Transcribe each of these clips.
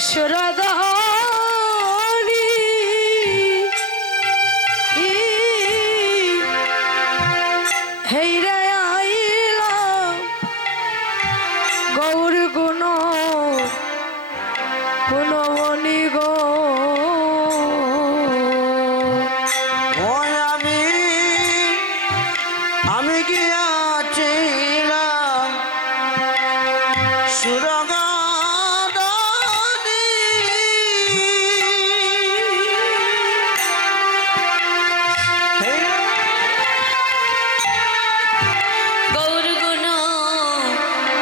সুরধনি হেইরে আইল গৌর গুণ গুণমণি গো আমি গিয়াছিলাম সুরগানি গৌর গুণ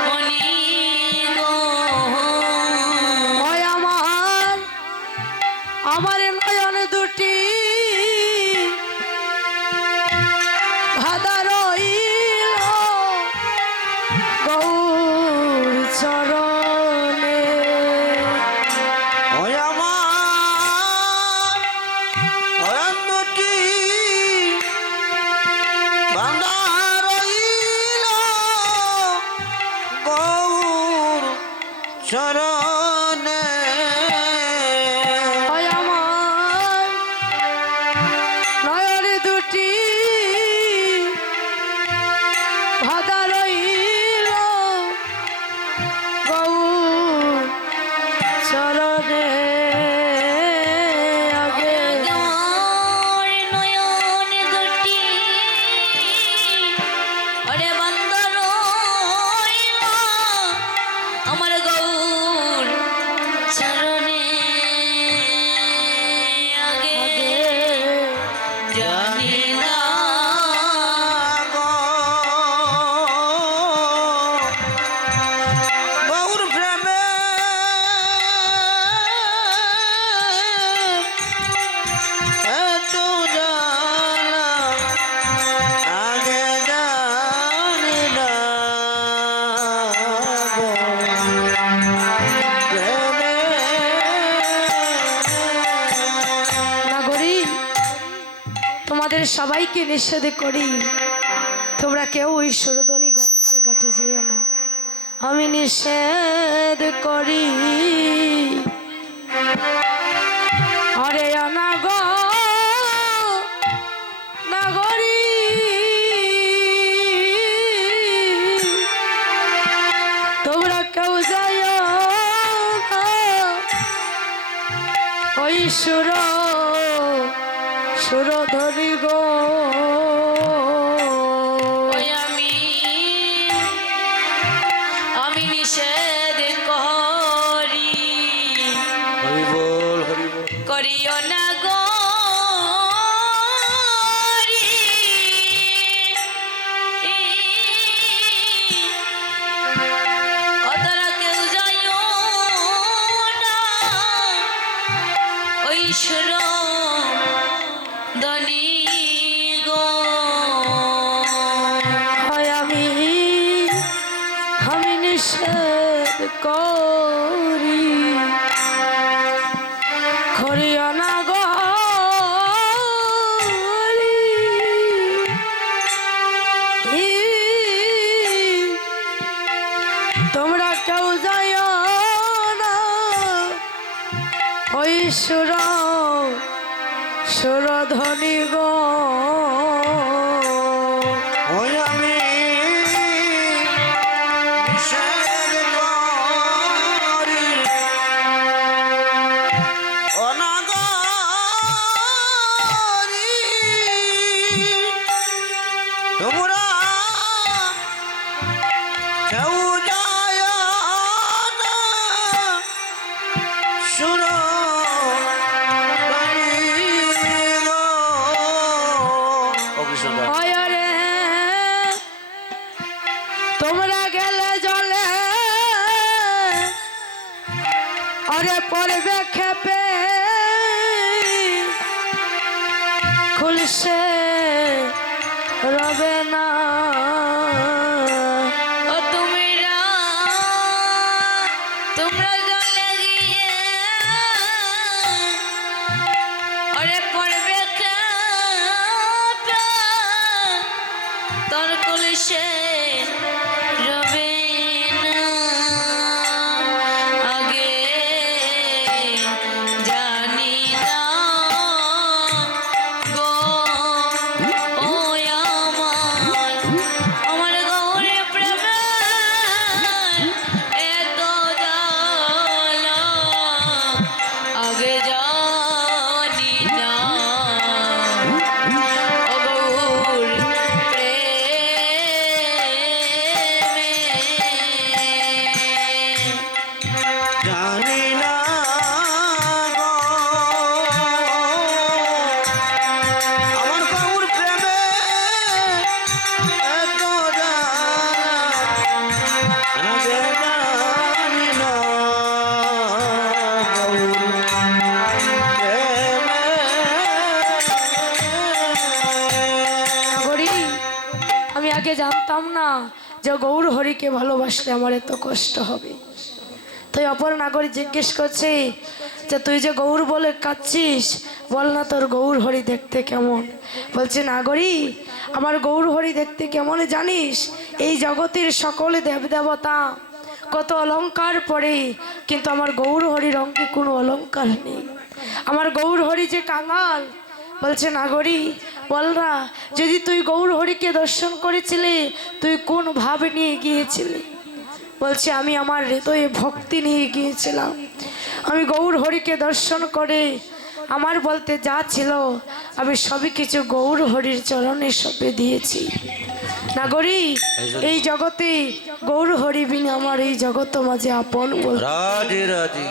মণি গো আমার নয়ন দুটি ভাদা রইল গৌর চরণে ওই আমার অয়ন্নটি বান্দা রইল গৌর চরণে আমার নয়ন দুটি ভাদা রইল গৌর চরণে আগে আমার নয়ন দুটি ওরে বান্দর রইল আমার গৌর চরণে আগে জানি না গৌর প্রেমে এত জানা আগে জানি না নাগরী তোমাদের সবাইকে নিষেধ করি তোমরা কেউ ওই সুরধনী গঙ্গার ঘাটে যেও না আমি নিষেধ করি আরে অনাগ নাগরী তোমরা কেউ যাইও না ওই সুরধনী গো ওই আমি নিষেধ করি হরি বল হরি বল করিও না গো অতরা কেউ যাইও না ওই সুরধনী গো হয় আমি নিষেধ করি করিও না গো তোমরা কেউ যাইও না ওই সুরধনী গো ওই আমি নিষেধ করি অনাগরি তোমরা কেউ যায় না শুনো হয় রে তোমরা গেলে জলে আরে পড়বে খেপে খুলছে রবে না ও তোমরা জলে গিয়ে ওরে পড়বে তোর কলসে রবে না আগে জানতাম না যে গৌর হরিকে ভালোবাসলে আমার এত কষ্ট হবে। তাই অপর নাগরিক জিজ্ঞেস করছে যে তুই যে গৌর বলে কাঁদছিস, বল না তোর গৌর হরি দেখতে কেমন। বলছে নাগরী, আমার গৌর হরি দেখতে কেমন জানিস? এই জগতের সকল দেবদেবতা কত অলংকার পরে, কিন্তু আমার গৌর হরির অঙ্গে কোনো অলংকার নেই। আমার গৌর হরি যে কাঙাল। বলছে নাগরী, বল না, যদি তুই গৌর হরিকে দর্শন করেছিলি তুই কোন ভাব নিয়ে গিয়েছিলি? বলছে আমি আমার হৃদয়ে ভক্তি নিয়ে গিয়েছিলাম। আমি গৌর হরিকে দর্শন করে আমার বলতে যা ছিল আমি সবই কিছু গৌর হরির চরণে সঁপে দিয়েছি। নাগরী, এই জগতে গৌর হরি বিনা আমার এই জগৎ মাঝে আপন বল। রাধে রাধে।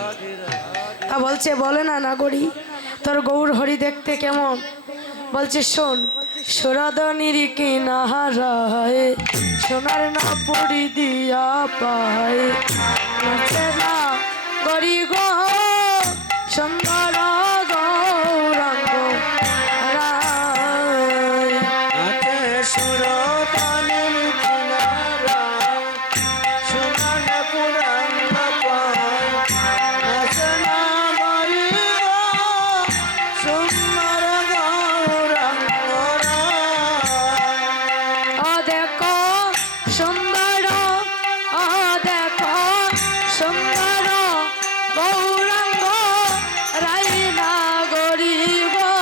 তা বলছে বলে না নাগরী, তোর গৌর হরি দেখতে কেমন? বলছে শোন, সুরাদনির কিনারায় সোনার না পড়ি দিয়া পায়, নাচে না গরি গো সুন্দর গৌরাঙ্গ রায়। নাচে সুরদানের কিনারায় সোনার পুরাঙ্গ পায়, নাচে না গরি গো সুন্দর গৌরাঙ্গ রায়। ও দেখো সুন্দর, ও দেখো সুন্দর গৌরাঙ্গ রাই নাগরী গো।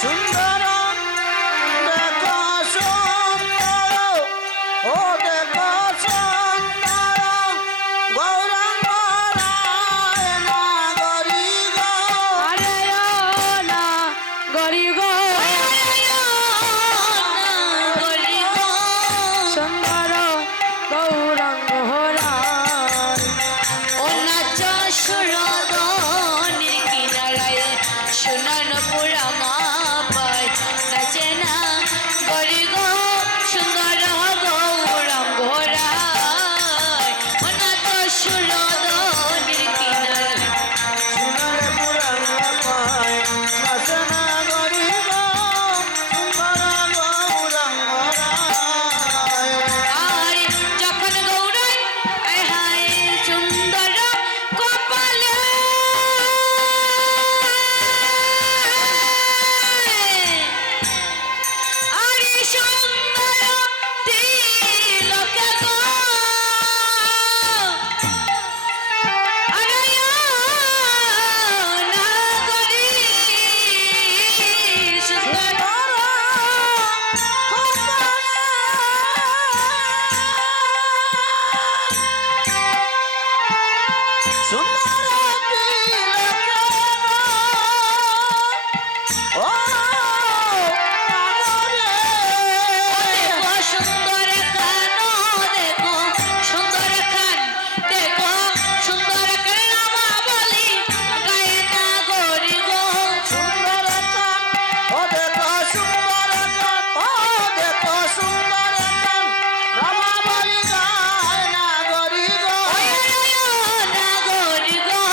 সুন্দর দেখো সুন্দর, ও দেখো সুন্দর গৌরাঙ্গ রায় নাগরী গো। আরে ও নাগরী গো, সুন্দর গৌরাঙ্গ রায়। ও নাচ সুরদনির কিনারায় সোনার পুরাঙা পায়, নাচে না গরি গো সুন্দর গৌরাঙ্গ রায়। ও নাচ সুরদনির কিনারায় সোনার পুরাঙ্গ পায়, নাচে না গরি গো সুন্দর গৌরাঙ্গ রায়। আর যখন গৌরাই আয় হায় সুন্দর কপালে আরে সুন্দর তিলকে গো আরে নাগরী সুন্দর দেখো সুন্দর কান, দেখো সুন্দর কান, দেখো সুন্দর কান আমা বলি গায়ে না গরি গো। না গরি গো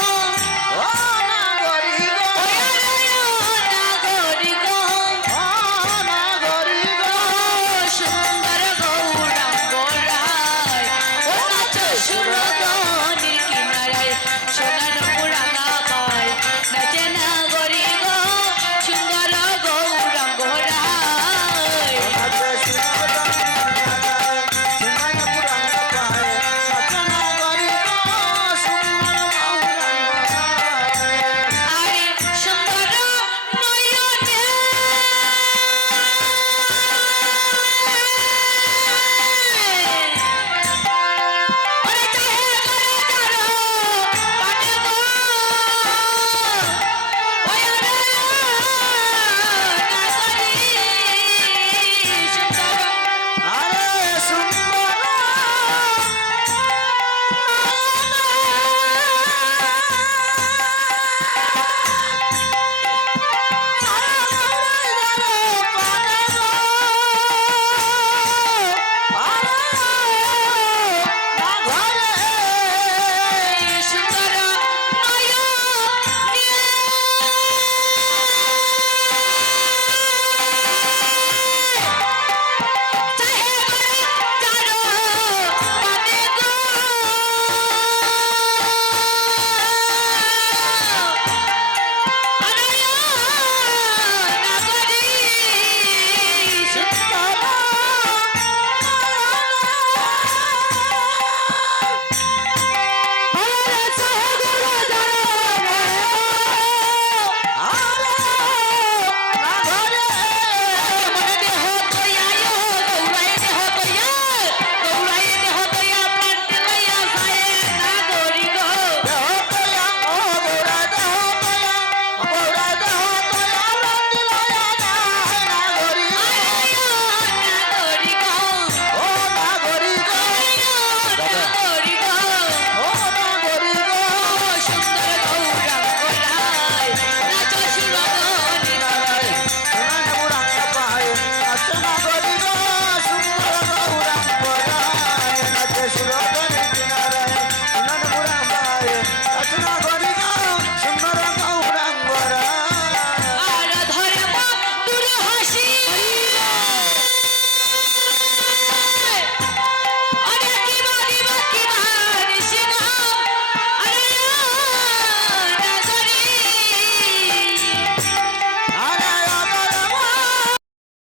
যারা